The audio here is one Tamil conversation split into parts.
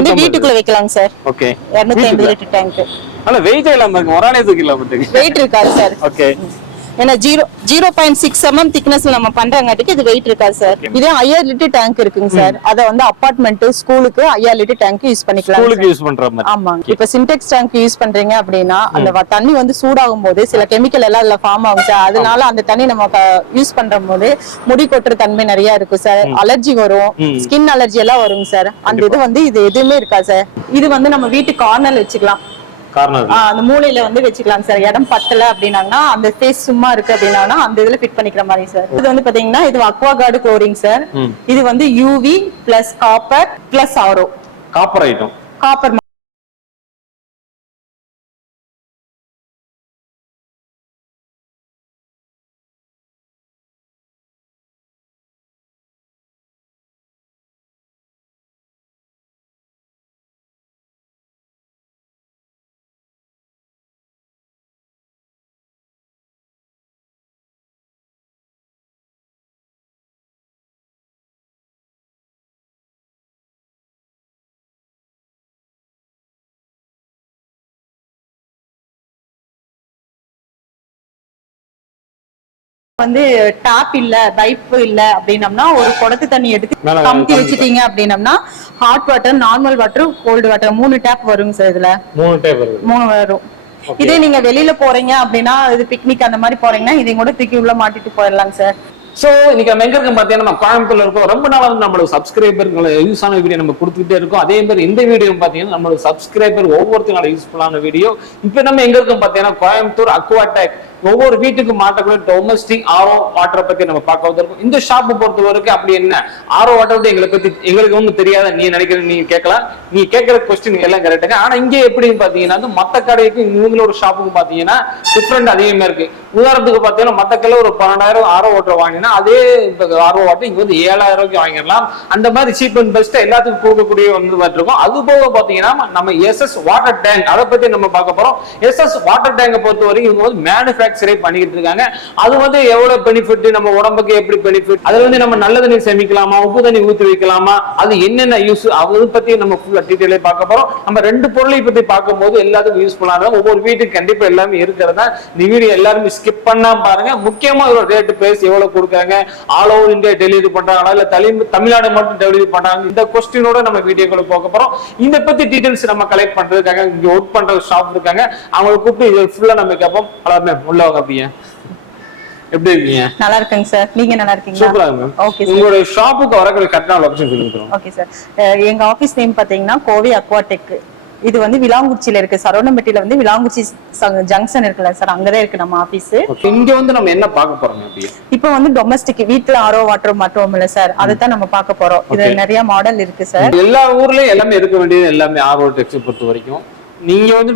இது வந்து வீட்டுக்குள்ள வைக்கலாம் சார். Okay 250 litre tank. நல்ல வெயிட் இல்லாம இருக்கு, ஒரானே தூக்கிடலாம் பாத்துங்க. வெயிட் இருக்காது சார். ஓகே. ஏன்னா 0.6 mm திக்னஸ்ல நம்ம பண்றங்காட்டிக்கு இது வெயிட் இருக்காது சார். இதே 5000 லிட்டர் டேங்க் இருக்குங்க சார். அத வந்து அபார்ட்மெண்ட் ஸ்கூலுக்கு 5000 லிட்டர் டேங்க் யூஸ் பண்ணிக்கலாம். ஸ்கூலுக்கு யூஸ் பண்ற மாதிரி. ஆமா. இப்ப சின்டெக்ஸ் டேங்க் யூஸ் பண்றீங்க அப்படின்னா அந்த தண்ணி வந்து சூடாகும் போது சில கெமிக்கல் எல்லாம் அதுல ஃபார்ம் ஆகும் சார். அதனால அந்த தண்ணி நம்ம யூஸ் பண்ற போது முடி கொட்டுற தன்மை நிறைய இருக்கும் சார். அலர்ஜி வரும், ஸ்கின் அலர்ஜி எல்லாம் வருங்க சார். அந்த இது வந்து இது எதுவுமே இருக்கா சார். இது வந்து நம்ம வீட்டு கார்னர்ல வச்சுக்கலாம். அந்த மூலையில வந்து வச்சுக்கலாம் சார். இடம் பத்தல அப்படின்னாங்கன்னா அந்த ஸ்பேஸ் சும்மா இருக்கு அப்படின்னா அந்த இதுல ஃபிட் பண்ணிக்கிற மாதிரி சார். இது வந்து பாத்தீங்கன்னா இது அக்வா கார்டு குளோரிங் சார். இது வந்து UV plus copper plus RO. Copper item. Copper வந்து டாப் இல்ல பைப் இல்ல அப்படின்னம்னா ஒரு குடத்து தண்ணி எடுத்து கம்பி வச்சிட்டீங்க அப்படின்னம்னா hot water, normal water, cold water 3 tap வருங்க சார். இதுல 3 வரும். இதே நீங்க வெளியில போறீங்க அப்படின்னா இது பிக்னிக் அந்த மாதிரி போறீங்கன்னா இதையும் கூட தூக்கி உள்ள மாட்டிட்டு போயிடலாம் சார். சோ இன்னைக்கு நம்ம எங்க இருக்கோம் பாத்தீங்கன்னா நம்ம கோயம்புத்தூர்ல இருக்கோம். ரொம்ப நாளா வந்து நம்மளோட சப்ஸ்கிரைபர்கள் யூஸ் ஆன வீடியோ நம்ம கொடுத்துக்கிட்டே இருக்கோம். அதே மாதிரி இந்த வீடியோ பாத்தீங்கன்னா நம்மளோட சப்ஸ்கிரைபர் ஒவ்வொருத்தரும் யூஸ்ஃபுல்லான வீடியோ. இப்ப நம்ம எங்க இருக்கோம் பாத்தீங்கன்னா கோயம்புத்தூர் அக்வாடெக். ஒவ்வொரு வீட்டுக்கு மாட்டக்கூடிய டொமஸ்டிக் ஆரோ வாட்டரை பத்தி நம்ம பார்க்க வந்திருக்கோம். இந்த ஷாப்பை பொறுத்த வரைக்கும் அப்படி என்ன ஆரோ வாட்டர் வந்து எங்களுக்கு ஒன்றும் தெரியாத நீ நினைக்கிற நீங்க கேட்கலாம். நீ கேட்கிற கொஸ்டின் எல்லாம் கரெக்டுங்க. ஆனா இங்க எப்படின்னு பாத்தீங்கன்னா மத்த கடைக்கு இவங்களோட ஷாப்புக்கு பாத்தீங்கன்னா டிஃப்ரெண்ட் அதிகமா இருக்கு. உதாரணத்துக்கு பாத்தீங்கன்னா மத்த கடையில ஒரு 12000 ஆரோ வாட்டர் வாங்கினா அதே ஆரோ வாட்டர் இங்க வந்து 7000 ரூபாய்க்கு வாங்கிடலாம். அந்த மாதிரி சீப் அண்ட் பெஸ்ட் எல்லாத்துக்கும் கொடுக்கக்கூடிய வந்து இருக்கும். அது போக பாத்தீங்கன்னா நம்ம SS வாட்டர் டேங்க் அதை பத்தி நம்ம பார்க்க போறோம். SS வாட்டர் டேங்கை பொறுத்த வரைக்கும் இவங்க வந்து மேனுஃபேக்சர் பண்ணிக்கிட்டு இருக்காங்க. அது வந்து எவ்வளவு பெனிஃபிட், நம்ம உடம்புக்கு எப்படி பெனிஃபிட், அதுல வந்து நம்ம நல்ல தண்ணி சேமிக்கலாமா, உப்பு தண்ணி ஊத்தி வைக்கலாமா, அது என்னென்ன யூஸ் அதை பத்தி நம்ம ஃபுல்லா டீடைலா பார்க்க போறோம். நம்ம 2 பொருளை பத்தி பார்க்கும்போது எல்லாத்துக்கும் யூஸ்ஃபுல்லான ஒவ்வொரு வீட்டுக்கு கண்டிப்பா எல்லாமே இருக்கிறதா. இந்த வீடியோ எல்லாருமே ஸ்கிப் பண்ணாம பாருங்க. முக்கியமா ஒரு ரேட் பிரைஸ் எவ்வளவு கொடுக்குறாங்க, ஆல் ஓவர் இந்தியா டெலிவரி பண்றாங்களா இல்ல தமிழ்நாடு மட்டும் டெலிவரி பண்றாங்க, இந்த கொஸ்டினோட நம்ம வீடியோக்குள்ள போக போறோம். இதை பத்தி டீடைல்ஸ் நம்ம கலெக்ட் பண்றதுக்காக இங்க ஒர்க் பண்ற ஸ்டாஃப் இருக்காங்க. அவங்க கூப்பிட்டு இது ஃபுல்லா நம்ம கேட்போம். உள்ள எப்படி இருக்கீங்க? நல்லா இருக்கேங்க சார். நீங்க நல்லா இருக்கீங்களா? சூப்பரா இருக்கு. Okay sir. உங்களோட ஷாப்புக்கு வரக்கூடிய கரெக்டான லொகேஷன் சொல்லுங்க. Okay sir. எங்க ஆபீஸ் நேம் பாத்தீங்கன்னா கோவை அக்வாடெக். இது வந்து விலாங்குச்சியில இருக்கு. சரவணம்பட்டியில வந்து விலாங்குச்சி ஜங்ஷன் இருக்குல்ல சார், அங்கதான் இருக்கு நம்ம ஆபீஸ். இங்க வந்து நம்ம என்ன பார்க்க போறோம்? இப்போ வந்து டொமஸ்டிக் வீட்ல ஆரோ வாட்டர் மட்டும் இல்ல சார், அதைத்தான் நம்ம பார்க்க போறோம். இதுல நிறைய மாடல் இருக்கு சார். எல்லா ஊர்லயும் எல்லாமே இருக்க வேண்டியது எல்லாமே ஆரோ டெக்ஸ் பொறுத்த வரைக்கும் நீங்க வந்து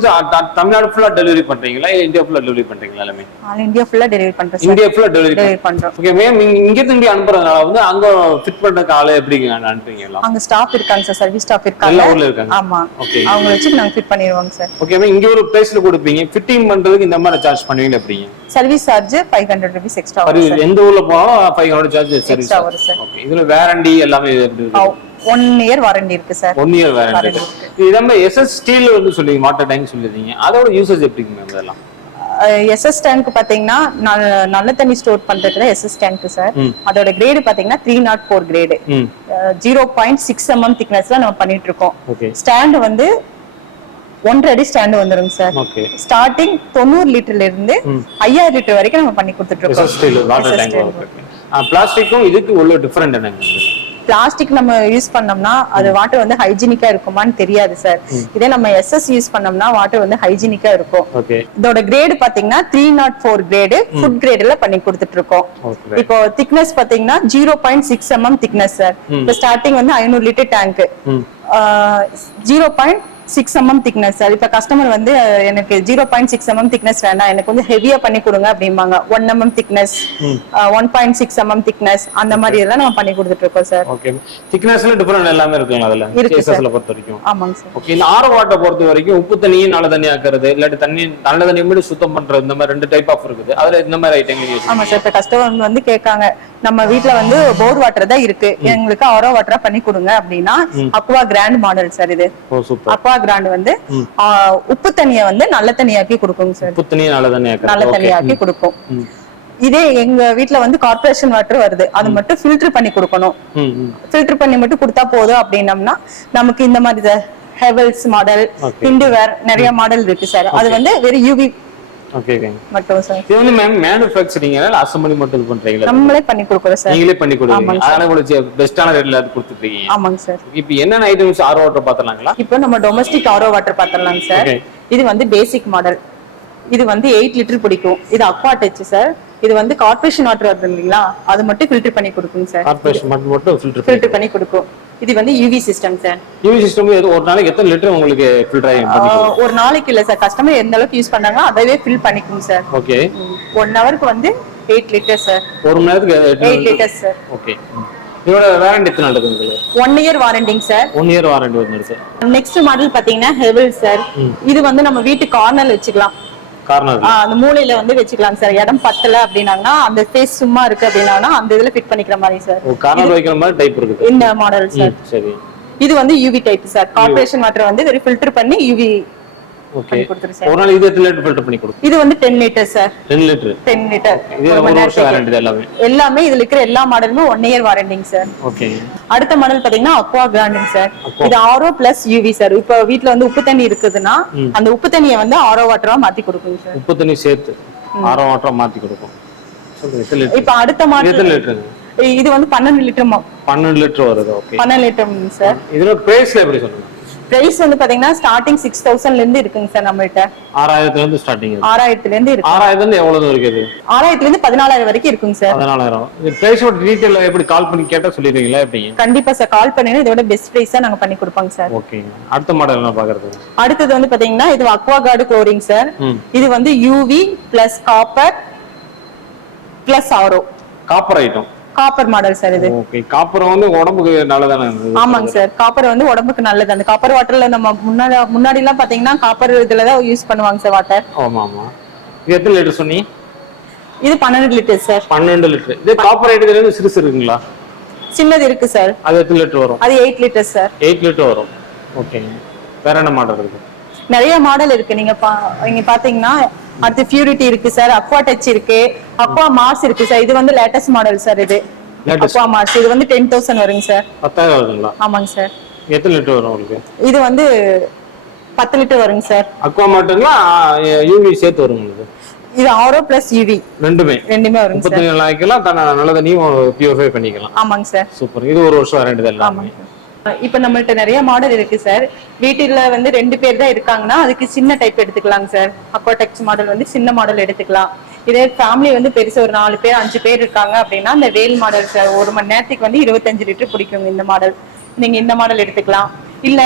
தமிழ்நாடு ஃபுல்லா டெலிவரி பண்றீங்களா, இந்தியா ஃபுல்லா டெலிவரி பண்றீங்களா? எல்லாமே இந்தியா ஃபுல்லா டெலிவரி பண்றோம். இந்தியா ஃபுல்லா டெலிவரி பண்றோம். Okay ma'am. இங்க இருந்து அனுப்புறதுனால வந்து அங்க ஃபிட் பண்றதுக்கு ஆளே எப்படி அனுப்புவீங்களா? அங்க ஸ்டாஃப் இருக்காங்க சார், சர்வீஸ் ஸ்டாஃப் இருக்காங்க. எல்லா ஊர்ல இருக்காங்க. ஆமா. ஓகே. அவங்க வச்சு நாங்க ஃபிட் பண்ணிடுவோம் சார். Okay ma'am. இங்க ஒரு பிரைஸ்ல கொடுப்பீங்க, ஃபிட்டிங் பண்றதுக்கு இந்த மாதிரி சார்ஜ் பண்ணுவீங்க எப்படிங்க? சர்வீஸ் சார்ஜ் 500 rupees எக்ஸ்ட்ரா வரும் சார். எந்த ஊர்ல போனாலும் 500 சார்ஜ் சர்வீஸ் வரும் சார். ஓகே. இதுல வாரண்டி எல்லாமே எப்படி இருக்கு? 1 year வாரண்டி இருக்கு சார். 1 year warranty. இதெல்லாம் SS ஸ்டீல் வந்து சொல்லி வாட்டர் டேங்க் சொல்லிருக்கீங்க. அதோட யூசேஜ் எப்படிங்க மேம் இதெல்லாம்? SS டேங்க் பாத்தீங்கன்னா நல்ல தண்ணி ஸ்டோர் பண்றதுல SS டேங்க் சார். அதோட கிரேட் பாத்தீங்கன்னா 304 கிரேட். 0.6 mm திக்னஸ்ல நம்ம பண்ணிட்டு இருக்கோம். ஸ்டாண்ட் வந்து 1 அடி ஸ்டாண்ட் வந்துருங்க சார். ஸ்டார்டிங் 90 லிட்டர்ல இருந்து 5000 லிட்டர் வரைக்கும் நம்ம பண்ணி கொடுத்துட்டு இருக்கோம். SS steel water tank. பிளாஸ்டிக்கும் இதுக்கு உள்ள டிஃபரண்ட் என்னங்க? பிளாஸ்டிக் நம்ம யூஸ் பண்ணோம்னா அது வாட்டர் வந்து ஹைஜீனிக்கா இருக்குமான்னு தெரியாது சார். இதே நம்ம SS யூஸ் பண்ணோம்னா வாட்டர் வந்து ஹைஜீனிக்கா இருக்கும். இதோட கிரேட் பாத்தீங்கன்னா 304 கிரேட் ஃபுட் கிரேட்ல பண்ணி கொடுத்துட்டு இருக்கோம். இப்போ திக்னஸ் பாத்தீங்கன்னா 0.6 mm திக்னஸ் சார். இப்போ ஸ்டார்டிங் வந்து 500 litre tank 0. 6 mm thickness sir. இப்ப கஸ்டமர் வந்து எனக்கு 0.6 mm திக்னஸ் வேண்டாம், எனக்கு கொஞ்சம் ஹெவியா பண்ணி கொடுங்க அப்படிம்பாங்க. 1 mm திக்னஸ், 1.6 mm திக்னஸ், அந்த மாதிரி எல்லாம் நம்ம பண்ணி கொடுத்துட்டு இருக்கோம் சார். ஓகே. திக்னஸ்ல டிஃபரண்ட் எல்லாமே இருக்குங்க அதுல கேசஸ்ல பொறுத்த வரைக்கும். ஆமாங்க சார். ஓகே. இந்த ஆரோ வாட்டர் பொறுத்த வரைக்கும் உப்பு தண்ணியை நல்ல தண்ணி ஆக்குறது, இல்லாட்டி தண்ணி நல்ல தண்ணி மட்டும் சுத்தம் பண்றது, இந்த மாதிரி 2 டைப் ஆஃப் இருக்குது. அதுல இந்த மாதிரி ஐட்டம் யூஸ். ஆமா சார். இப்ப கஸ்டமர் வந்து கேட்காங்க, நம்ம வீட்ல வந்து போர் வாட்டர் தான் இருக்கு, எங்களுக்கு ஆரோ வாட்டரா பண்ணி கொடுங்க அப்படின்னா அக்வா கிராண்ட் மாடல் சார் இது. ஓ சூப்பர். அக்வா கிராண்ட் வந்து உப்பு தண்ணியை வந்து நல்ல தண்ணியாக்கி கொடுக்கும் சார். உப்பு தண்ணியை நல்ல தண்ணியாக்கி கொடுக்கும். இதே எங்க வீட்ல வந்து கார்ப்பரேஷன் வாட்டர் வருது, அது மட்டும் ஃபில்டர் பண்ணி கொடுக்கணும். ஃபில்டர் பண்ணி மட்டும் கொடுத்தா போதும் அப்படின்னம்னா நமக்கு இந்த மாதிரி ஹெவல்ஸ் மாடல், ஹிண்டுவேர் நிறைய மாடல் இருக்கு சார். அது வந்து வெறும் யூவி மட்டும் சார். இது வந்து மேனுஃபேக்சரிங் அசெம்பிளி மட்டும் இது பண்றீங்களா? நம்மளே பண்ணி கொடுக்குறோம் சார். நீங்களே பண்ணி கொடுங்க. அதனால உங்களுக்கு பெஸ்டான ரேட்ல அது கொடுத்துட்டீங்க. ஆமாங்க சார். இப்போ என்னென்ன ஐட்டம்ஸ் ஆரோ வாட்டர் பாத்தலாங்களா? இப்போ நம்ம டொமஸ்டிக் ஆரோ வாட்டர் பாத்தறலாம் சார். இது வந்து பேசிக் மாடல். இது வந்து 8 லிட்டர் பிடிக்கும். இது அக்வா டச் சார். இது வந்து கார்ப்பரேஷன் வாட்டர் வருது இல்லீங்களா, அது மட்டும் ஃபில்டர் பண்ணி கொடுக்கும் சார். கார்ப்பரேஷன் மட்டும் ஃபில்டர் பண்ணி கொடுக்கும். இது வந்து UV system sir. UV system ஒரு நாளைக்கு எத்தனை லிட்டர் உங்களுக்கு ஃபில்டர் ஆகும்? ஒரு நாளைக்கு இல்ல சார், கஸ்டமர் எந்த அளவுக்கு யூஸ் பண்றாங்களோ அதவே ஃபில் பண்ணிக்கும் சார். ஓகே. 1 ஹவருக்கு வந்து 8 லிட்டர் சார். ஒரு மணி நேரத்துக்கு 8 லிட்டர் சார். ஓகே. இதோட வாரண்டி எத்தனை நாள் இருக்குங்க? 1 இயர் வாரண்டிங் சார். 1 இயர் வாரண்டி வருது சார். நெக்ஸ்ட் மாடல் பாத்தீங்கன்னா ஹெவல் சார். இது வந்து நம்ம வீட்டு கார்னர்ல வச்சுக்கலாம். அந்த மூலையில வந்து வச்சுக்கலாம் சார். இடம் பத்தல அப்படின்னாங்கன்னா, அந்த ஸ்பேஸ் சும்மா இருக்கு அப்படின்னா அந்த இதுல ஃபிட் பண்ணிக்கிற மாதிரி சார். கார்னர் வைக்கிற மாதிரி டைப் இருக்கு இந்த மாடல் சார். சரி. இது வந்து UV type sir. Corporation water வந்து வெரி ஃபில்டர் பண்ணி யூவி. ஓகே. ஒரு நாள் இது எத்தனை லிட்டர் ஃபில்டர் பண்ணி கொடுக்கும்? இது வந்து 10 லிட்டர் சார். 10 லிட்டர். இது ஒரு வருஷம் வாரண்டி எல்லாமே இதுல இருக்கிற எல்லா மாடலுமே 1 இயர் வாரண்டிங் சார். ஓகே. அடுத்த மாடல் பாத்தீங்கன்னா அக்வா கிராண்டிங் சார். இது ஆரோ பிளஸ் யூவி சார். இப்போ வீட்ல வந்து உப்பு தண்ணி இருக்குதுன்னா அந்த உப்பு தண்ணியை வந்து ஆரோ வாட்டரா மாத்தி கொடுக்கும் சார். உப்பு தண்ணி சேர்த்து ஆரோ வாட்டரா மாத்தி கொடுக்கும். இப்போ அடுத்த மாடல் இது வந்து 12 லிட்டர். 12 லிட்டர் வருது. ஓகே. 12 litre sir. இதோட பிரைஸ்ல எப்படி சொல்லுங்க? பிரைஸ் வந்து பாத்தீங்கன்னா ஸ்டார்டிங் 6000 ல இருந்து இருக்குங்க சார் நம்மகிட்ட. 6000 ல இருந்து ஸ்டார்டிங். 6000 ல இருந்து இருக்கு. 6000 ல இருந்து எவ்வளவு வரைக்கும் இருக்கு? 6000 ல இருந்து 14000 வரைக்கும் இருக்குங்க சார். 14000. இந்த பிரைஸோட டீடைல் எப்படி கால் பண்ணி கேட்டா சொல்லிடுவீங்களா எப்படி? கண்டிப்பா சார். கால் பண்ணீங்க இதோட பெஸ்ட் பிரைஸா நாங்க பண்ணி கொடுப்பாங்க சார். ஓகே. அடுத்த மாடல் என்ன பாக்குறது? அடுத்து வந்து பாத்தீங்கன்னா இது அக்வா கார்டு குளோரிங் சார். இது வந்து UV plus copper plus RO. Copper item. Copper model sir இது. ஓகே. காப்பர் வந்து உடம்புக்கு நல்லதானே? ஆமாங்க சார். காப்பர் வந்து உடம்புக்கு நல்லது. அந்த காப்பர் வாட்டர்ல நம்ம முன்னாடி எல்லாம் பாத்தீங்கன்னா காப்பர் இதுல தான் யூஸ் பண்ணுவாங்க சார் வாட்டர். ஆமா ஆமா. இது எத்தனை லிட்டர் சொன்னீங்க? இது 12 லிட்டர் சார். 12 லிட்டர். இது காப்பர் ஐட்டத்துல இருந்து சிறுசு இருக்குங்களா? சின்னது இருக்கு சார். அது எத்தனை லிட்டர் வரும்? அது 8 லிட்டர் சார். 8 லிட்டர் வரும். ஓகே. வேற என்ன மாடல் இருக்கு? நிறைய மாடல் இருக்கு. நீங்க பாத்தீங்கன்னா அடுத்து பியூரிட்டி இருக்கு சார். அக்வா டச் இருக்கு. அக்வா மார்ஸ் இருக்கு சார். இது வந்து லேட்டஸ்ட் மாடல் சார். இது அக்வா மார்ஸ். இது வந்து 10000 வருங்க சார். 10000 வருதுங்களா? ஆமாங்க சார். எத்தனை லிட்டர் வரும் உங்களுக்கு? இது வந்து 10 லிட்டர் வருங்க சார். அக்வா மார்ட்ங்களா யூவி சேர்த்து வரும் உங்களுக்கு? இது ஆரோ பிளஸ் யூவி ரெண்டுமே வருங்க சார். 30 நாளைக்குலாம் நல்ல தண்ணியும் பியூரிஃபை பண்ணிக்கலாம். ஆமாங்க சார். சூப்பர். இது ஒரு வருஷம் வாரண்டி தான் எல்லாமே. இப்ப நம்மள்ட்ட நிறைய மாடல் இருக்கு சார். வீட்டுல வந்து 2 பேர் தான் இருக்காங்கன்னா அதுக்கு சின்ன டைப் எடுத்துக்கலாங்க சார். அக்வாடெக்ஸ் மாடல் வந்து சின்ன மாடல் எடுத்துக்கலாம். இதே ஃபேமிலி வந்து பெருசு ஒரு 4 பேர் 5 பேர் இருக்காங்க அப்படின்னா இந்த வேல் மாடல் சார். 1 மணி நேரத்துக்கு வந்து 25 லிட்டர் பிடிக்குங்க இந்த மாடல். நீங்க இந்த மாடல் எடுத்துக்கலாம். இல்ல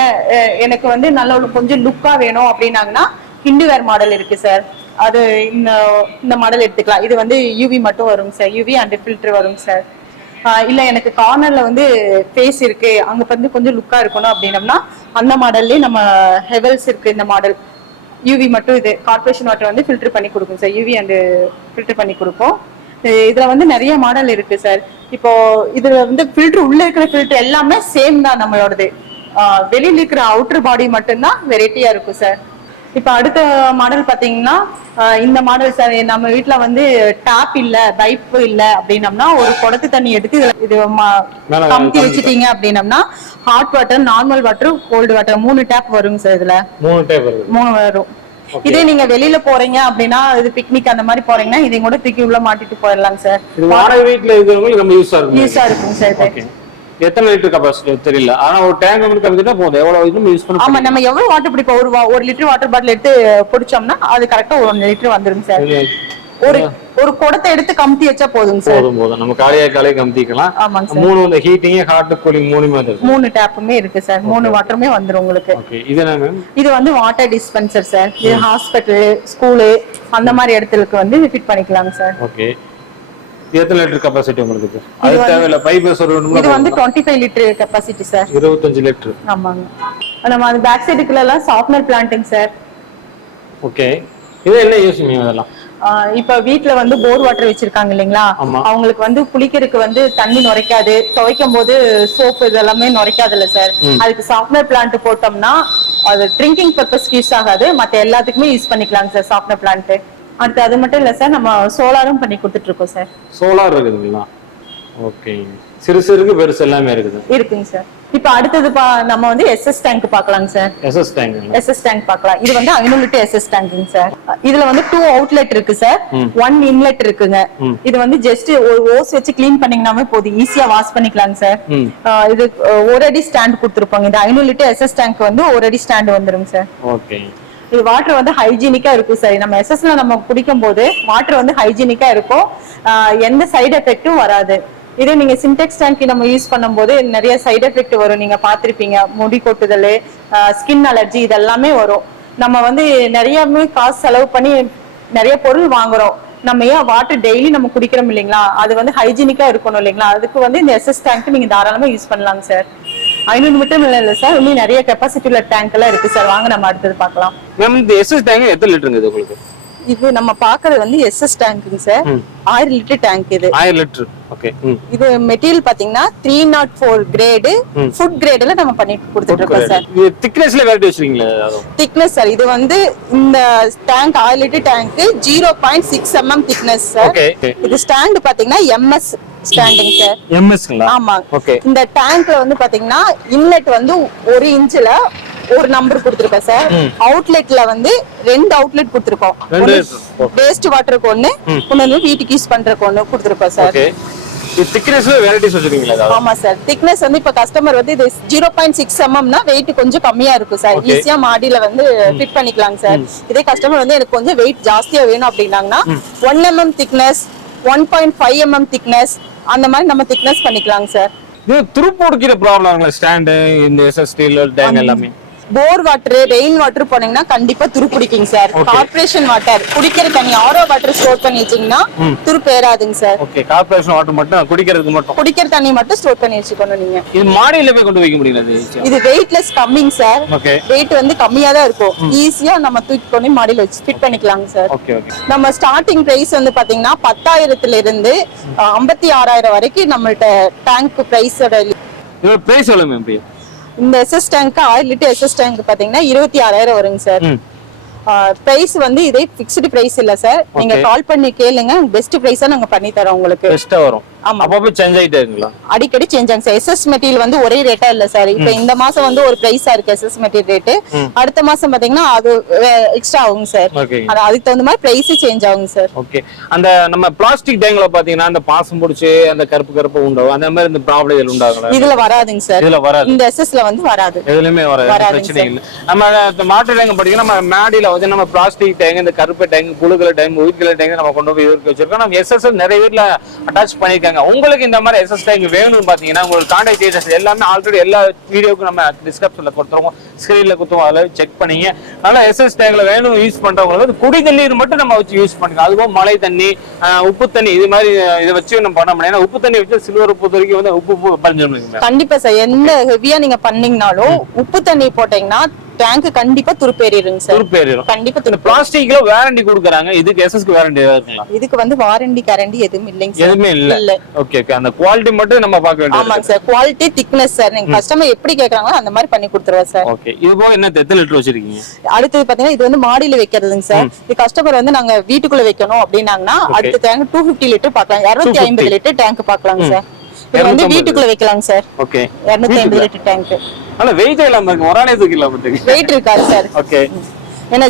எனக்கு வந்து நல்ல கொஞ்சம் லுக்கா வேணும் அப்படின்னாங்கன்னா ஹிண்டுவேர் மாடல் இருக்கு சார். அது இந்த மாடல் எடுத்துக்கலாம். இது வந்து யூவி மட்டும் வருங்க சார். யூவி அண்ட் ஃபில்டர் வருங்க சார். இல்ல எனக்கு கார்னர்ல வந்து ஃபேஸ் இருக்கு, அங்க வந்து கொஞ்சம் லுக்கா இருக்கணும் அப்படின்னம்னா அந்த மாடல்லயே நம்ம ஹெவல்ஸ் இருக்கு. இந்த மாடல் யூவி மட்டும் இது கார்ப்பரேஷன் வாட்டர் வந்து ஃபில்டர் பண்ணி கொடுக்கும் சார். யூவி அண்ட் ஃபில்டர் பண்ணி கொடுப்போம். இதுல வந்து நிறைய மாடல் இருக்கு சார். இப்போ இதுல வந்து ஃபில்டர் உள்ள இருக்கிற ஃபில்டர் எல்லாமே சேம் தான் நம்மளோடது. வெளியில இருக்கிற அவுட்டர் பாடி மட்டும்தான் வெரைட்டியா இருக்கும் சார். இப்ப அடுத்த மாடல் பாத்தீங்கன்னா இந்த மாடல் சார். நம்ம வீட்டுல வந்து டேப் இல்ல பைப் இல்ல அப்படின்னம்னா ஒரு குடத்து தண்ணி எடுத்து இது கமுத்தி வச்சுட்டீங்க அப்படின்னம்னா hot water, normal water, cold water 3 tap வருங்க சார். இதுல 3 வரும். இதே நீங்க வெளியில போறீங்க அப்படின்னா இது பிக்னிக் அந்த மாதிரி போறீங்கன்னா இதை கூட தூக்கி உள்ள மாட்டிட்டு போயிடலாம் சார். வீட்டுல யூஸா இருக்கும் சார். எத்தனை லிட்டர் கெபாசிட்டி தெரியல. ஆனா ஒரு டேங்க் வந்து கம்மிட்டா போதும். எவ்வளவு இதுல யூஸ் பண்ண. ஆமா நம்ம எவ்வளவு வாட்டர் பிடிப்போம். ஒரு லிட்டர் வாட்டர் பாட்டில் எடுத்து பிடிச்சோம்னா அது கரெக்ட்டா 1 லிட்டர் வந்துரும் சார். ஒரு குடத்தை எடுத்து கமுத்தி வச்சா போதுங்க சார். போதும் நம்ம காலையே கமுத்திக்கலாம். ஆமாங்க சார். 3 வந்து ஹீட்டிங் ஹாட் கூலிங் 3 இருக்கு. 3 டேப்புமே இருக்கு சார். 3 வாட்டருமே வந்துரும் உங்களுக்கு. ஓகே இது என்ன மேம்? இது வந்து வாட்டர் டிஸ்பென்சர் சார். இது ஹாஸ்பிடல் ஸ்கூல் அந்த மாதிரி இடத்துக்கு வந்து ஃபிட் பண்ணிக்கலாங்க சார். ஓகே எத்தனை லிட்டர் கெபாசிட்டி உங்களுக்கு? அது தேவையில்ல பைப் சொருவணும்னா இது வந்து 25 லிட்டர் கெபாசிட்டி சார். 25 லிட்டர். ஆமாங்க. நம்ம அந்த பேக் சைடுக்குள்ள எல்லாம் சாஃப்ட்னர் பிளான்டிங் சார். ஓகே இது என்ன யூஸ் பண்ணுவீங்க அதெல்லாம்? இப்ப வீட்ல வந்து போர் வாட்டர் வச்சிருக்காங்க இல்லீங்களா, அவங்களுக்கு வந்து குளிக்கிறதுக்கு வந்து தண்ணி நுரைக்காது, துவைக்கும் போது சோப்பு இதெல்லாமே நுரைக்காதுல்ல சார். அதுக்கு சாஃப்ட்னர் பிளான்ட் போட்டோம்னா அது ட்ரிங்கிங் பர்பஸ்க்கு யூஸ் ஆகாது, மத்த எல்லாத்துக்குமே யூஸ் பண்ணிக்கலாங்க சார் சாஃப்ட்னர் பிளான்ட். அடுத்து அது மட்டும் இல்ல சார், நம்ம சோலாரும் பண்ணி கொடுத்துட்டு இருக்கோம் சார். சோலார் இருக்குதுங்களா? ஓகே சிறுசுக்கு பெருசு எல்லாமே இருக்குங்க சார். இப்ப அடுத்தது நம்ம வந்து எஸ்எஸ் டேங்க் பார்க்கலாங்க சார். எஸ்எஸ் டேங்க் பார்க்கலாம். இது வந்து 500 லிட்டர் எஸ்எஸ் டேங்க்ங்க சார். இதுல வந்து 2 அவுட்லெட் இருக்கு சார், 1 இன்லெட் இருக்குங்க. இது வந்து ஜஸ்ட் ஒரு ஓஸ் வச்சு க்ளீன் பண்ணீங்கன்னாவே போதும், ஈஸியா வாஷ் பண்ணிக்கலாங்க சார். இது ஒரு அடி ஸ்டாண்ட் கொடுத்துருப்பாங்க. இந்த 500 லிட்டர் எஸ்எஸ் டேங்க் வந்து ஒரு அடி ஸ்டாண்ட் வந்துருங்க சார். ஓகே இது வாட்டர் வந்து ஹைஜீனிக்கா இருக்கும் சார். நம்ம எஸ்எஸ்ல நம்ம குடிக்கும் போது வாட்டர் வந்து ஹைஜீனிக்கா இருக்கும், எந்த சைடு எஃபெக்டும் வராது. இதே நீங்க சின்டெக்ஸ் டேங்க் நம்ம யூஸ் பண்ணும்போது நிறைய சைடு எஃபெக்ட் வரும். நீங்க பாத்திருப்பீங்க, முடி கொட்டுதல், ஸ்கின் அலர்ஜி இதெல்லாமே வரும். நம்ம வந்து நிறையவே காசு செலவு பண்ணி நிறைய பொருள் வாங்குறோம், நம்ம ஏன் வாட்டர் டெய்லி நம்ம குடிக்கிறோம் இல்லைங்களா, அது வந்து ஹைஜீனிக்கா இருக்கணும் இல்லைங்களா. அதுக்கு வந்து இந்த எஸ்எஸ் டேங்க் நீங்க தாராளமா யூஸ் பண்ணலாங்க சார். 500 மட்டும் இல்ல சார், இன்னும் நிறைய கெபாசிட்டி உள்ள டேங்க் எல்லாம் இருக்கு சார். வாங்க நம்ம அடுத்தது பார்க்கலாம். மேம் இந்த எஸ்எஸ் டேங்க் எத்தனை லிட்டருங்க உங்களுக்கு? இது நம்ம பாக்குறது வந்து எஸ்எஸ் டேங்க்ங்க சார். 1000 litre tank. இது 1000 லிட்டர். ஓகே இது மெட்டீரியல் பாத்தீங்கன்னா 304 கிரேட் ஃபுட் கிரேட்ல நம்ம பண்ணி கொடுத்துட்டு இருக்கோம் சார். இது திக்னஸ்ல வெரைட்டி வச்சிருக்கீங்களா? திக்னஸ் சார், இது வந்து இந்த tank 1000 litre tank 0.6 mm thickness sir. இது ஸ்டாண்ட் பாத்தீங்கன்னா எம்எஸ் ஸ்டாண்டிங் சார். எம்எஸ்ங்களா? ஆமா. ஓகே இந்த டேங்க்ல வந்து பாத்தீங்கன்னா இன்லெட் வந்து 1 இன்ச்ல ஒரு நம்பர் கொடுத்திருக்கோம் சார். அவுட்லெட்ல வந்து 2 அவுட்லெட் கொடுத்திருக்கோம். வேஸ்ட் வாட்டருக்கு ஒண்ணு, இன்னொன்னு வீட்டுக்கு யூஸ் பண்றதுக்கு ஒண்ணு கொடுத்திருக்கோம் சார். ஓகே இது திக்னஸ்ல வெரைட்டிஸ் வச்சிருக்கீங்களா? ஆமா சார். திக்னஸ் வந்து இப்ப கஸ்டமர் வந்து இது 0.6 mm னா வெயிட் கொஞ்சம் கம்மியா இருக்கும் சார். ஈஸியா மாடியில வந்து ஃபிட் பண்ணிக்கலாங்க சார். இதே கஸ்டமர் வந்து எனக்கு கொஞ்சம் வெயிட் ஜாஸ்தியா வேணும் அப்படின்னாங்கன்னா 1 mm திக்னஸ், 1.5 mm திக்னஸ் அந்த மாதிரி நம்ம திக்னஸ் பண்ணிக்கலாங்க சார். இது துருப்புடுக்கிற ப்ராப்ளம்ங்களா ஸ்டாண்ட் இந்த எஸ்எஸ் ஸ்டீல் டேங்க் எல்லாமே? போர் வாட்டர், ரெயின் வாட்டர் போனீங்கன்னா கண்டிப்பா துருப்பிடிக்குங்க சார். கார்ப்பரேஷன் வாட்டர் குடிக்கிற தண்ணி, ஆரோ வாட்டர் ஸ்டோர் பண்ணி வச்சீங்கன்னா துருப்பு ஏறாதுங்க சார். ஓகே கார்ப்பரேஷன் வாட்டர் மட்டும் குடிக்கிற தண்ணி மட்டும் ஸ்டோர் பண்ணி வச்சுக்கணும் நீங்க. இது மாடியில போய் கொண்டு வைக்க முடியாது. இது வெயிட்லெஸ் கம்மிங் சார். வெயிட் வந்து கம்மியா தான் இருக்கும், ஈஸியா நம்ம தூக்கி கொண்டு மாடியில வச்சு ஃபிட் பண்ணிக்கலாங்க சார். ஓகே ஓகே நம்ம ஸ்டார்டிங் பிரைஸ் வந்து பாத்தீங்கன்னா 10,000 இருந்து 56,000 வரைக்கும் நம்மள்ட்ட டேங்க் பிரைஸோட. இதோட பிரைஸ் எவ்வளவு மேம்? இந்த SS tank 1000 litre SS tank பாத்தீங்கன்னா 26,000 வருங்க சார். பிரைஸ் வந்து இதே ஃபிக்ஸ்டு பிரைஸ் இல்ல சார். நீங்க கால் பண்ணி கேளுங்க, பெஸ்ட் பிரைஸா நாங்க பண்ணி தரோம் உங்களுக்கு. பெஸ்டா வரும். ஆமா அப்பப்ப சேஞ்ச் ஆயிட்டே இருக்குங்களா? அடிக்கடி சேஞ்ச் ஆகும் சார். எஸ்எஸ் மெட்டீரியல் வந்து ஒரே ரேட்டா இல்ல சார். இப்போ இந்த மாசம் வந்து ஒரு பிரைஸா இருக்கு எஸ்எஸ் மெட்டீரியல் ரேட், அடுத்த மாசம் பாத்தீங்கன்னா அது எக்ஸ்ட்ரா ஆகும் சார். அதுக்கு தகுந்த மாதிரி பிரைஸ் சேஞ்ச் ஆகும் சார். ஓகே அந்த நம்ம பிளாஸ்டிக் டேங்க்ல பாத்தீங்கன்னா அந்த பாசம் புடிச்சு அந்த கருப்பு உண்டாகும், அந்த மாதிரி இந்த ப்ராப்ளம் இதுல உண்டாகுங்களா? இதுல வராதுங்க சார். இதுல வராது. இந்த எஸ்எஸ்ல வந்து வராது. எதுலயுமே வராது, பிரச்சனை இல்ல. நம்ம மாட்டு டேங்க் பாத்தீங்கன்னா நம்ம மேடியில வந்து நம்ம பிளாஸ்டிக் டேங்க், இந்த கருப்பு tank, blue colour tank, white colour tank நம்ம கொண்டு போய் வச்சிருக்கோம். நம்ம எஸ்எஸ் நிறைய வீட்ல அட்டாச் பண்ணிருக்காங்க. உங்களுக்கு இந்த மாதிரி எஸ்எஸ் டேங்க் வேணும்னு பாத்தீங்கன்னா உங்களுக்கு கான்டாக்ட் டீடைல்ஸ் எல்லாமே ஆல்ரெடி எல்லா வீடியோக்கும் நம்ம டிஸ்கிரிப்ஷன்ல கொடுத்துருவோம், ஸ்கிரீன்ல கொடுத்துருவோம், அதில் செக் பண்ணீங்க. நல்லா எஸ்எஸ் டேங்க்ல வேணும் யூஸ் பண்றவங்களுக்கு குடி தண்ணீர் மட்டும் நம்ம வச்சு யூஸ் பண்ணிக்கலாம். அதுவும் மழை தண்ணி, உப்பு தண்ணி, இது மாதிரி இதை வச்சு நம்ம பண்ண முடியும். ஏன்னா உப்பு தண்ணி வச்சு சில்வர் உப்பு வரைக்கும் வந்து உப்பு பறிஞ்சிடும். கண்டிப்பா சார். எந்த ஹெவியா நீங்க பண்ணீங்கனாலும் உப்பு தண்ணி போட்டீங்கன்னா டேங்க் கண்டிப்பா துருப்பேறிடும் சார். துருப்பேறிடும் கண்டிப்பா. பிளாஸ்டிக்ல வாரண்டி கொடுக்கறாங்க, இதுக்கு எஸ்எஸ்க்கு வாரண்டி இருக்குங்களா? இதுக்கு வந்து வாரண்டி கேரண்டி எதுவும் இல்லைங்க சார். எதுவுமே இல்ல. ஓகே ஓகே அந்த குவாலிட்டி மட்டும் நம்ம பார்க்க வேண்டியது. ஆமாங்க சார். Quality, thickness sir. நீங்க கஸ்டமர் எப்படி கேக்குறாங்களோ அந்த மாதிரி பண்ணி கொடுத்துருவோம் சார். ஓகே இது போக என்ன எத்தனை லிட்டர் வச்சிருக்கீங்க? அடுத்து பாத்தீங்கன்னா இது வந்து மாடியில வைக்கிறதுங்க சார். இது கஸ்டமர் வந்து நாங்க வீட்டுக்குள்ள வைக்கணும் அப்படின்னாங்கன்னா அடுத்த டேங்க் 250 லிட்டர் பார்க்கலாம், 250 லிட்டர் டேங்க் பார்க்கலாங்க சார். இது வந்து வீட்டுக்குள்ள வைக்கலாங்க சார். Okay 250 litre tank. ஆனா வெயிட் இல்லாம இருக்கு, ஒரானே தூக்கிடலாம். வெயிட் இருக்காது சார். ஓகே ஏன்னா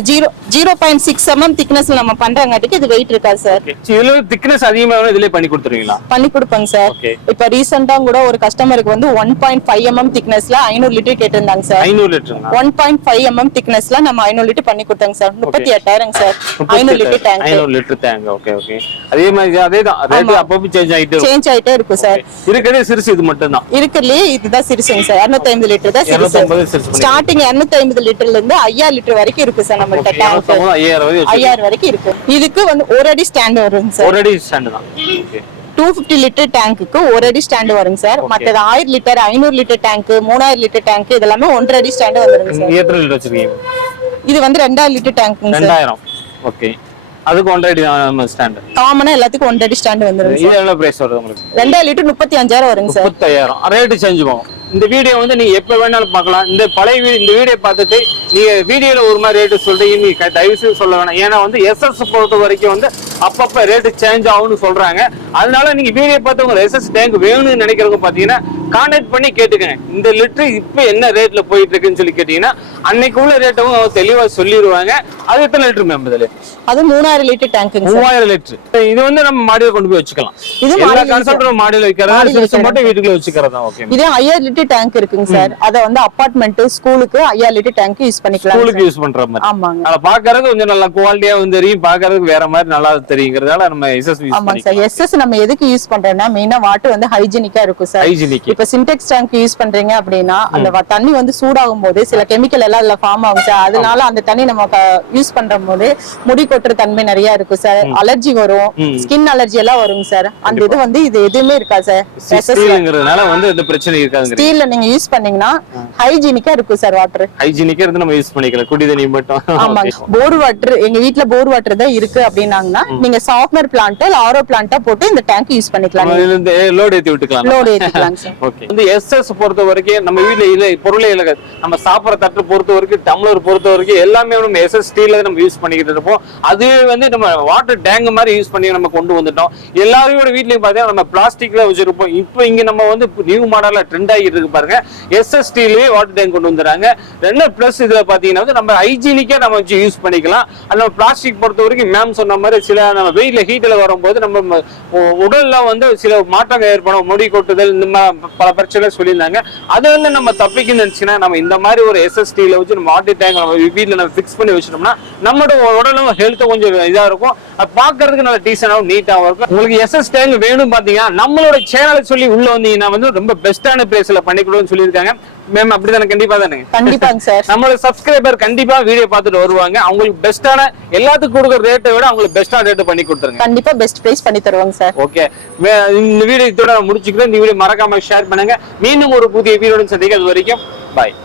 0.6 mm திக்னஸ்ல நம்ம பண்றங்காட்டிக்கு இது வெயிட் இருக்காது சார். இதுல திக்னஸ் அதிகமா இதுல பண்ணி கொடுத்துருவீங்களா? பண்ணி கொடுப்போங்க சார். இப்ப ரீசெண்டா கூட ஒரு கஸ்டமருக்கு வந்து 1.5 mm திக்னஸ்ல 500 லிட்டர் கேட்டிருந்தாங்க சார். 500 லிட்டர் 1.5 mm திக்னஸ்ல நம்ம 500 லிட்டர் பண்ணி கொடுத்தாங்க sir. 38,000 sir. 500 litre tank. 500 litre tank. Okay okay. அதே மாதிரி அதேதான் ரேட் அப்பப்போ சேஞ்ச் ஆயிட்டே இருக்கும் சார். இருக்கதே சிறுசு இது மட்டும் தான். இருக்கலயே இதுதான் சிறுசுங்க சார். 250 லிட்டர் தான் சிறுசு. ஸ்டார்டிங் 250 லிட்டர்ல இருந்து 5000 லிட்டர் வரைக்கும் இருக்கு சார் நம்மள்ட்ட டேங்க். 5000 வரைக்கும் இருக்கு. இதுக்கு வந்து ஒரு அடி ஸ்டாண்ட் வருங்க சார். ஒரு அடி ஸ்டாண்ட் தான். ஓகே. 250 லிட்டர் டேங்க்குக்கு ஒரு அடி ஸ்டாண்ட் வருங்க சார். மத்தது 1000 litre 500 litre tank 3000 litre tank இதெல்லாமே 1.5 அடி ஸ்டாண்ட் வந்துருங்க சார். எத்தனை லிட்டர் வச்சிருக்கீங்க? இது வந்து 2000 லிட்டர் டேங்க்குங்க சார். 2000. ஓகே. அதுக்கு 1.5 அடி ஸ்டாண்ட். காமனா எல்லாத்துக்கும் 1.5 அடி ஸ்டாண்ட் வந்துருங்க. இது எவ்வளவு பிரைஸ் வருது உங்களுக்கு? 2000 லிட்டர் 35000 வருங்க சார். 35000. ரேட் சேஞ்ச் ஆகும். இந்த வீடியோ வந்து நீங்க எப்ப வேணாலும் பார்க்கலாம். இந்த பழைய இந்த வீடியோ பார்த்துட்டு நீங்க வீடியோல ஒரு மாதிரி ரேட்டு சொல்றீங்க, நீங்க தயவு செய்து சொல்ல வேணாம். ஏன்னா வந்து எஸ்எஸ் பொறுத்த வரைக்கும் வந்து அப்பப்ப ரேட்டு சேஞ்ச் ஆகும்னு சொல்றாங்க. அதனால நீங்க வீடியோ பார்த்து உங்க எஸ்எஸ் டேங்க் வேணும்னு நினைக்கிறவங்க பாத்தீங்கன்னா கான்டாக்ட் பண்ணி கேட்டுக்கங்க. இந்த லிட்டர் இப்ப என்ன ரேட்ல போயிட்டு இருக்குன்னு சொல்லி கேட்டீங்கன்னா அன்னைக்கு உள்ள ரேட்டும் தெளிவா சொல்லிடுவாங்க. அது எத்தனை லிட்டர் மேம்? அது 3000 லிட்டர் டேங்க்குங்க. 3000 லிட்டர். இது வந்து நம்ம மாடியில கொண்டு போய் வச்சுக்கலாம். இது எல்லா கான்செப்டும் மாடியில வைக்கிறதா மட்டும் வீட்டுக்குள்ள வச்சுக்கிறதா? ஓகே. இதே 5000 லிட்டர் டேங்க் இருக்குங்க சார். அத வந்து அபார்ட்மெண்ட் ஸ்கூலுக்கு 5000 லிட்டர் டேங்க் யூஸ் பண்ணிக்கலாம். ஸ்கூலுக்கு யூஸ் பண்ற மாதிரி. ஆமாங்க. அத பாக்குறதுக்கு கொஞ்சம் நல்லா குவாலிட்டியா வந்து தெரியும், பாக்குறதுக்கு வேற மாதிரி நல்லா தெரியுங்கிறதால நம்ம எஸ்எஸ் யூஸ் பண்ணிக்கலாம். ஆமாங்க சார். எஸ்எஸ் நம்ம எதுக்கு யூஸ் பண்றோம்னா மெயினா வாட்டர் வந்து ஹைஜீனிக்கா இருக்கும் சார். ஹைஜீனிக். இப்ப சின்டெக்ஸ் டேங்க் யூஸ் பண்றீங்க அப்படின்னா அந்த தண்ணி வந்து சூடாகும் போது சில கெமிக்கல் எல்லாம் அதுல ஃபார்ம் ஆகும் சார். அதனால அந்த தண்ணி நம்ம யூஸ் பண்ற போது முடி கொட்டுற தன்மை நிறைய இருக்கும் சார். அலர்ஜி வரும், ஸ்கின் அலர்ஜி எல்லாம் வருங்க சார். அந்த இது வந்து இது எதுவுமே இருக்கா சார். ஸ்டீல்ங்கிறதுனால வந்து இந்த பிரச்சனை இருக்காது. ஸ்டீல்ல நீங்க யூஸ் பண்ணீங்கன்னா ஹைஜீனிக்கா இருக்கும் சார். வாட்டர் ஹைஜீனிக்கா இருந்து நம்ம யூஸ் பண்ணிக்கலாம். குடி தண்ணி மட்டும். ஆமாங்க. போர் வாட்டர் எங்க வீட்ல போர் வாட்டர் தான் இருக்கு அப்படின்னாங்கன்னா நீங்க சாஃப்ட்வேர் பிளான்ட் இல்ல ஆரோ பிளான்ட்டா போட்டு இந்த டேங்க் யூஸ் பண்ணிக்கலாம். லோட் ஏத்தி விட்டுக்கலாம். லோட் ஏத்திக்கலாம் சார். ஓகே. இந்த எஸ்எஸ் பொறுத்த வரைக்கும் நம்ம வீட்ல இல்ல பொருளே இல்ல, நம்ம சாப்பிடுற தட்டு பொறுத்த வரைக்கும் டம்ளர் பொறுத்த வரைக்கும் எல்லாமே நம்ம எஸ்எஸ் ஸ்டீல்ல நம்ம யூஸ் பண்ணிக்கிட்டு இருப்போம். அது வந்து நம்ம வாட்டர் டேங்க் மாதிரி யூஸ் பண்ணி நம்ம கொண்டு வந்துட்டோம். எல்லாரோட வீட்லயும் பாத்தீங்கன்னா நம்ம பிளாஸ்டிக்ல வச்சிருப்போம். இப்போ இங்க நம்ம வந்து நியூ மாடல்ல ட்ரெண்ட் ஆகிட்டு இருக்கு பாருங்க. எஸ்எஸ் ஸ்டீல்லே வாட்டர் டேங்க் கொண்டு வந்துறாங்க. ரெண்டு பிளஸ் இதுல பாத்தீங்கன்னா வந்து நம்ம ஹைஜீனிக்கா நம்ம வச்சு யூஸ் பண்ணிக்கலாம். அது நம்ம பிளாஸ்டிக் பொறுத்த வரைக்கும் மேம் சொன்ன மாதிரி சில நம்ம வெயில ஹீட்ல வரும்போது நம்ம உடல்ல வந்து சில மாற்றங்கள் ஏற்படும், முடி கொட்டுதல், இந்த மாதிரி பல பிரச்சனை சொல்லியிருந்தாங்க. அது வந்து நம்ம தப்பிக்கணும்னு நினைச்சுன்னா நம்ம இந்த மாதிரி ஒரு எஸ்எஸ் ஸ்டீல வச்சு நம்ம வாட்டர் டேங்க் நம்ம வீட்டுல நம்ம ஃபிக்ஸ் பண்ணி வச்சிட்டோம்னா நம்மளோட உடலும் ஹெல்த் கொஞ்சம் இதா இருக்கும். பாக்குறதுக்கு நல்ல டீசனாகவும் நீட்டாகவும் இருக்கும். உங்களுக்கு எஸ்எஸ் டேங்க் வேணும் பாத்தீங்கன்னா நம்மளோட சேனலை சொல்லி உள்ள வந்தீங்கன்னா வந்து ரொம்ப பெஸ்டான பிரைஸ்ல பண்ணி கொடுன்னு சொல்லியிருக்காங்க. மேம் அப்படிதானே? கண்டிப்பா தானே? கண்டிப்பாங்க சார். நம்மளோட சப்ஸ்கிரைபர் கண்டிப்பா வீடியோ பார்த்துட்டு வருவாங்க. அவங்களுக்கு பெஸ்டான எல்லாத்துக்கும் கொடுக்குற ரேட்டை விட அவங்களுக்கு பெஸ்டான ரேட் பண்ணி கொடுத்துருங்க. கண்டிப்பா பெஸ்ட் பிரைஸ் பண்ணி தருவாங்க சார். ஓகே. இந்த வீடியோ இதோட முடிச்சுக்கிறேன். இந்த வீடியோ மறக்காம ஷேர் பண்ணுங்க. மீண்டும் ஒரு புதிய வீடியோட சந்திக்க. அது வரைக்கும் பாய்.